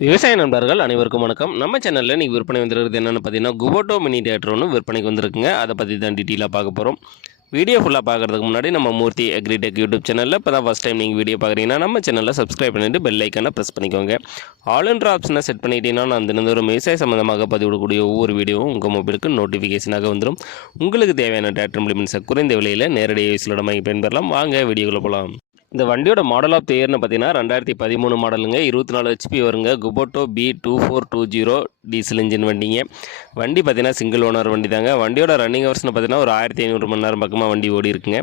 விவசாய நண்பர்கள் அனைவருக்கும் வணக்கம். நம்ம சேனலில் இன்றைக்கி விற்பனை வந்துருக்கிறது என்னென்னு பார்த்தீங்கன்னா குபோட்டோ மினி தேட்டர் ஒன்று விற்பனைக்கு வந்திருக்குங்க. அதை பற்றி தான் டீட்டெயிலாக பார்க்க போகிறோம் வீடியோ ஃபுல்லாக பார்க்குறதுக்கு முன்னாடி நம்ம மூர்த்தி அக்ரிடெக் யூடியூப் சேனலில் இப்போ தான் ஃபஸ்ட் டைம் நீங்கள் வீடியோ பார்க்குறீங்கன்னா நம்ம சேனலில் சப்ஸ்கிரைப் பண்ணிவிட்டு பெல் ஐக்கானை ப்ரெஸ் பண்ணிக்கோங்க. ஆல் என்ற ஆப்ஷனை செட் பண்ணிட்டீங்கன்னா நான் தினந்தோறும் விவசாய சம்மந்தமாக பதிவிடக்கூடிய ஒவ்வொரு வீடியோவும் உங்கள் மொபைலுக்கு நோட்டிஃபிகேஷனாக வந்துடும் உங்களுக்கு தேவையான டேட்டர் இம்ப்ளிமெண்ட்ஸை குறைந்த விலையில் நேரடி வயசிலோட வாங்கி பயன்பெறலாம். வாங்க வீடியோக்குள்ளே போகலாம் இந்த வண்டியோட மாடல் ஆஃப் த இயர்னு பார்த்தீங்கன்னா ரெண்டாயிரத்தி பதிமூணு மாடலுங்க இருபத்தி நாலு ஹெச்பி வருங்க. Kubota B two four two zero diesel engine வண்டிங்க. வண்டி பார்த்தீங்கன்னா சிங்கிள் ஓனர் வண்டி தாங்க வண்டியோட ரன்னிங் ஹவர்ஸ்னு பார்த்தீங்கன்னா ஒரு ஆயிரத்தி ஐநூறு மணி நேரம் பக்கமாக வண்டி ஓடி இருக்குங்க.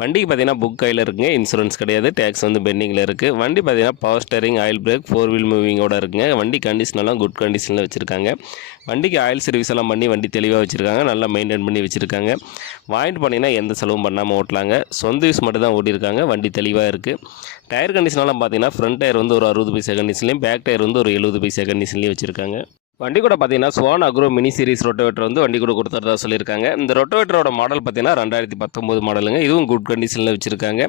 வண்டிக்கு பார்த்தீங்கன்னா புக் கையில் இருக்குங்க. இன்சூரன்ஸ் கிடையாது. டேக்ஸ் வந்து பெண்டிங்கில் இருக்குது வண்டி பார்த்தீங்கன்னா power steering oil brake four wheel மூவிங்கோட இருக்குங்க. வண்டி கண்டிஷனெல்லாம் குட் கண்டிஷனில் வச்சுருக்காங்க. வண்டிக்கு ஆயில் சர்வீஸ் எல்லாம் பண்ணி வண்டி தெளிவாக வச்சுருக்காங்க. நல்லா மெயின்டைன் பண்ணி வச்சுருக்காங்க. வாங்கிட்டு போனீங்கன்னா எந்த செலவும் பண்ணாமல் ஓட்டலாங்க. சொந்த யூஸ் மட்டும் தான் ஓட்டியிருக்காங்க வண்டி தெளிவாக இருக்குது டயர் கண்டிஷனெல்லாம் பார்த்தீங்கன்னா ஃப்ரண்ட் டயர் வந்து ஒரு அறுபது பைசா கண்டிஷன்லேயும் பேக் டயர் வந்து ஒரு எழுபது பைசா கண்டிஷன்லேயும் வச்சுருக்காங்க. வண்டி கூட பார்த்தீங்கன்னா Swan agro mini series rotavator வந்து வண்டி கூட கொடுத்துறதா சொல்லியிருக்காங்க. இந்த ரொட்டோவேட்டரோட மாடல் பார்த்தீங்கன்னா ரெண்டாயிரத்தி பத்தொம்போது மாடலுங்க இதுவும் குட் கண்டிஷனில் வச்சுருக்காங்க.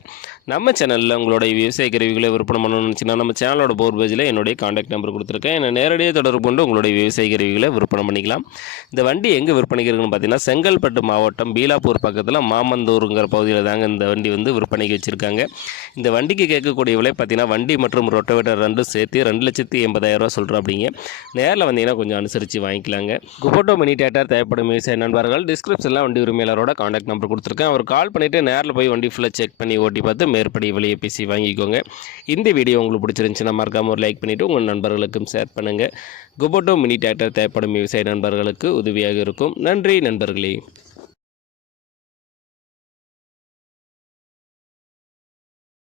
நம்ம சேனலில் உங்களோட விவசாய கருவிகளை விற்பனை பண்ணணும்னு நினச்சிங்கன்னா நம்ம சேனலோட போர் பேஜில் என்னுடைய காண்டாக்ட் நம்பர் கொடுத்துருக்கேன். என்னை நேரடியாக தொடர்பு கொண்டு உங்களுடைய விவசாய கருவிகளை விற்பனை பண்ணிக்கலாம். இந்த வண்டி எங்கே விற்பனைக்கு இருக்குன்னு பார்த்தீங்கன்னா செங்கல்பட்டு மாவட்டம் பீலாப்பூர் பக்கத்தில் மாமந்தூருங்கிற பகுதியில் தாங்க இந்த வண்டி வந்து விற்பனைக்கு வச்சுருக்காங்க. இந்த வண்டிக்கு கேட்கக்கூடிய விலை பார்த்தீங்கன்னா வண்டி மற்றும் ரொட்டோவேட்டர் ரெண்டும் சேர்த்து ரெண்டு லட்சத்தி எண்பதாயிரம் ரூபா சொல்கிறோம் அப்படிங்க நேரில் வந்தீங்கன்னா கொஞ்சம் அனுசரித்து வாங்கிக்கலாங்க. குபோட்டோ மினி டேட்டர் தேவைப்படும் விவசாய நண்பர்கள் டிஸ்கிரிப்ஷனில் வண்டி உரிமையாளரோட காண்டாக்ட் நம்பர் கொடுத்துருக்கேன். அவர் கால் பண்ணிவிட்டு நேரில் போய் வண்டி ஃபுல்லாக செக் பண்ணி ஓட்டி பார்த்து மேற்படி விலையை பேசி வாங்கிக்கோங்க. இந்த வீடியோ உங்களுக்கு பிடிச்சிருந்துச்சுன்னா மறக்காம ஒரு லைக் பண்ணிவிட்டு உங்கள் நண்பர்களுக்கும் ஷேர் பண்ணுங்கள் குபோட்டோ மினி டேட்டர் தேவைப்படும் விவசாய நண்பர்களுக்கு உதவியாக இருக்கும். நன்றி நண்பர்களே.